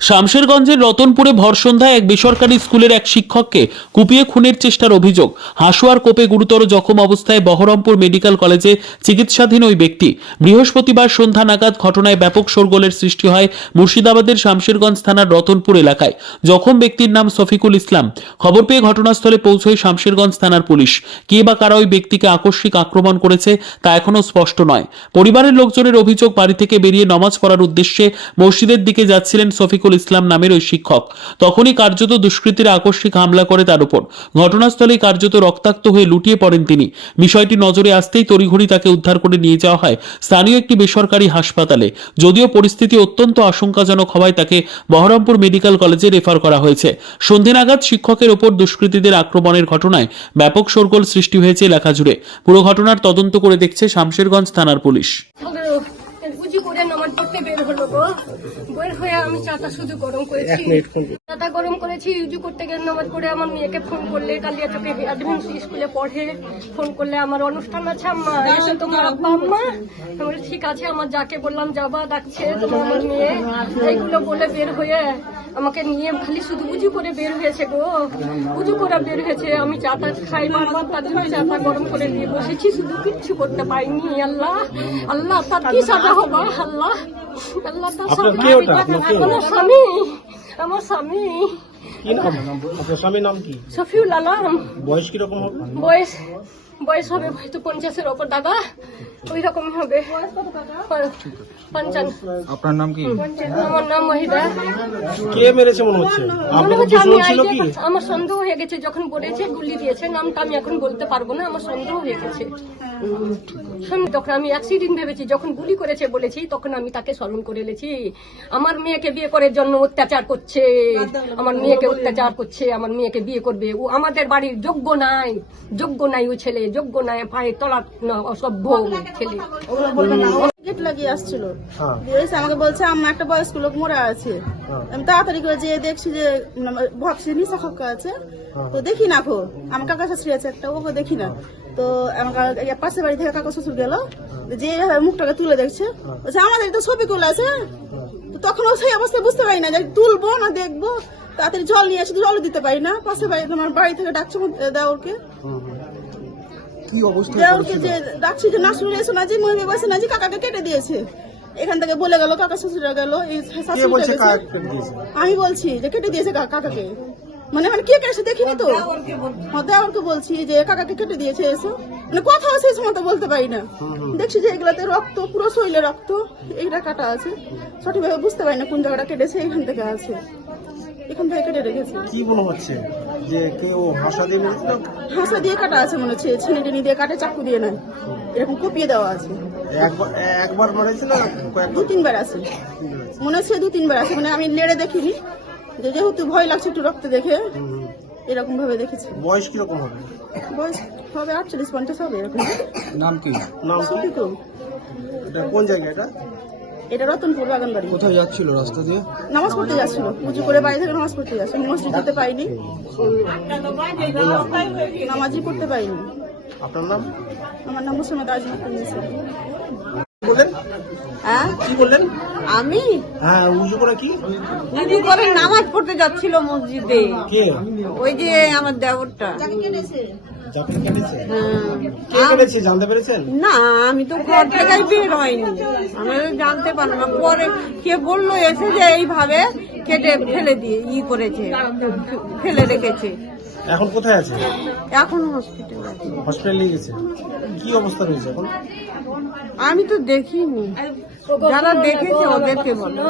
শামশেরগঞ্জের রতনপুরে ভরসন্ধ্যায় এক বেসরকারি স্কুলের এক শিক্ষককে কুপিয়ে খুনের চেষ্টার অভিযোগ। হাসুয়ার কোপে গুরুতর জখম অবস্থায় বহরমপুর মেডিকেল কলেজে চিকিৎসাধীন ওই ব্যক্তি। বৃহস্পতিবার সন্ধ্যা নাগাদ ঘটনায় ব্যাপক শোরগোলের সৃষ্টি হয় মুর্শিদাবাদের শামশেরগঞ্জ থানার রতনপুর এলাকায়। জখম ব্যক্তির নাম সফিকুল ইসলাম। খবর পেয়ে ঘটনাস্থলে পৌঁছয় শামশেরগঞ্জ থানার পুলিশ। কে বা কারা ওই ব্যক্তিকে আকস্মিক আক্রমণ করেছে তা এখনও স্পষ্ট নয়। পরিবারের লোকজনের অভিযোগ বাড়ি থেকে বেরিয়ে নমাজ পড়ার উদ্দেশ্যে মসজিদের দিকে যাচ্ছিলেন সফিকুল ইসলাম নামের ওই শিক্ষক। তখনই কার্যত দুষ্কৃতীরা আকস্মিক হামলা করে তার উপর। ঘটনাস্থলেই কার্যত রক্তাক্ত হয়ে লুটিয়ে পড়েন তিনি। বিষয়টি নজরে আসতেই তড়িঘড়ি তাকে উদ্ধার করে নিয়ে যাওয়া হয় স্থানীয় একটি বেসরকারি হাসপাতালে। যদিও পরিস্থিতি অত্যন্ত আশঙ্কাজনক হওয়ায় তাকে বহরমপুর মেডিকেল কলেজে রেফার করা হয়েছে। সন্ধে নাগাদ শিক্ষকের ওপর দুষ্কৃতীদের আক্রমণের ঘটনায় ব্যাপক শোরগোল সৃষ্টি হয়েছে এলাকা জুড়ে। পুরো ঘটনার তদন্ত করে দেখছে শামশেরগঞ্জ থানার পুলিশ। হয়ে আমি চাটা শুধু গরম করেছি। চাটা গরম করেছি উঁচু করতে গিয়ে নামাজ পড়ে আমার মেয়েকে ফোন করলে কালিয়া চোখে অ্যাডভান্স স্কুলে পড়ে ফোন করলে আমার অনুষ্ঠান আছে আম্মা এসে তোমার আব্বা আম্মা। আমি ঠিক আছে আমার যাকে বললাম যাবা ডাকছে তোমার আমার মেয়ে। এইগুলো বলে বের হয়ে আমাকে নিয়ে খালি শুধু উজু করে বের হয়েছে গো। উজু করে বের হয়েছে আমি চাটা খাই বারবার তার জন্য চাটা গরম করে দিয়ে বসেছি শুধু কিচ্ছু করতে পারিনি আল্লাহ। আল্লাহ তার কি সাজা হবা আল্লাহ? আপনার কে ওটা? আপনার কে? আমার স্বামী? আমার স্বামী। কি নাম আপনার স্বামীর নাম কি? শফিউল আলম। বয়স কীরকম হবে? বয়স বয়স হবে হয়তো পঞ্চাশের ওপর দাদা। ওই রকমই হবে। পঞ্চান্ন আপনার নাম কি? আমার নাম মহিদা কে মেরেছে মনে হচ্ছে? আমার সন্দেহ হয়ে গেছে যখন বলেছে গুলি দিয়েছে নামটা আমি এখন বলতে পারব না আমার সন্দেহ হয়ে গেছে। তখন আমি অ্যাক্সিডেন্ট ভেবেছি যখন গুলি করেছে বলেছি তখন আমি তাকে স্মরণ করে এনেছি। আমার মেয়েকে বিয়ে করার জন্য অত্যাচার করছে। আমার মেয়েকে অত্যাচার করছে আমার মেয়েকে বিয়ে করবে। ও আমাদের বাড়ির যোগ্য নাই যোগ্য নাই ও ছেলে যোগ্য নাই পায়ে তলার না, অসভ্য ছেলে। গেট লাগিয়ে আসছিল। হ্যাঁ। এসে আমাকে বলছে একটা বয়স্ক লোক মরে আছে। আমি তাড়াতাড়ি করে যেয়ে দেখছি যে ভাবছি নিশা খক্কা আছে। তো দেখি না খো আমার কাকা শাশুড়ি আছে একটা ওকে দেখি না। তো আমার পাশের বাড়ি থেকে কাকা শ্বশুর গেল। যে মুখটাকে তুলে দেখছে বলছে আমাদের তো ছবি কুল আছে। তো তখন ও সেই অবস্থায় বুঝতে পারি না যে তুলবো না দেখব। তাড়াতাড়ি জল নিয়ে এসে জলও দিতে পারি না। পাশের বাড়ি তোমার বাড়ি থেকে ডাকছে আমার দেওরকে কি অবস্থা দেওরকে যে ডাকছি যে নাসরুল এসে না যে মহিলা বসে না যে কাকাকে কেটে দিয়েছে। এখান থেকে বলে গেল কাকা শ্বশুরা গেল? আমি বলছি যে কেটে দিয়েছে কা- কাকাকে। মানে মানে কে কেটেছে দেখিনি তো। হ্যাঁ দেওরকে বলছি যে কাকাকে কেটে দিয়েছে এসো। মানে কথা সেই সময় তো বলতে পারি না। দেখছি যে এগুলাতে রক্ত পুরো শরীরে রক্ত এইটা কাটা আছে। সঠিকভাবে বুঝতে পারি না কোন জায়গাটা কেটেছে এখান থেকে আছে। এখান থেকে কেটে রেখেছে। কি মনে হচ্ছে? যে কে ও ভাষা দিয়ে মেরেছিল হাঁসা দিয়ে কাটা আছে মনে হচ্ছে ছেনে টেনে দিয়ে কাটে চাকু দিয়ে নাই এরকম কপিয়ে দেওয়া আছে। একবার একবার দু তিনবার আছে। মনে হচ্ছে দু তিনবার আছে মানে আমি নেড়ে দেখিনি। যে যেহেতু ভয় লাগছে একটু রক্ত দেখে। এরকম ভাবে দেখেছি। বয়স কীরকম হবে? বয়স হবে আটচল্লিশ পঞ্চাশ হবে এরকম। নাম কি? নাম কি? তো এটা কোন জায়গা এটা? এটা রতনপুর বাগানবাড়ি। কোথায় যাচ্ছিল রাস্তা দিয়ে? নামাজ পড়তে যাচ্ছিল। পুজো করে বাড়ি থেকে নামাজ পড়তে যাচ্ছিল। মসজিদ যেতে পাইনি নামাজই পড়তে পাইনি আপনার নাম? আমার নাম মুসলমান আজম হ্যাঁ? কি বললেন? আমি? হ্যাঁ উজু করে কি? উজু করে নামাজ পড়তে যাচ্ছিল মসজিদে। কে? ওই যে আমার দেবরটা। হ্যাঁ। কে কেটেছে? জানতে পেরেছেন? না আমি তো ঘর থেকে বের হয়নি। আমি জানতে পারলাম না। পরে কে বলল এসে যে এইভাবে কেটে ফেলে দিয়ে ই করেছে ফেলে রেখেছে। এখন কোথায় আছে? এখন হসপিটাল হসপিটাল নিয়ে গেছে। কি অবস্থা রয়েছে এখন? আমি তো দেখিনি। যারা দেখেছে ওদেরকে বলো।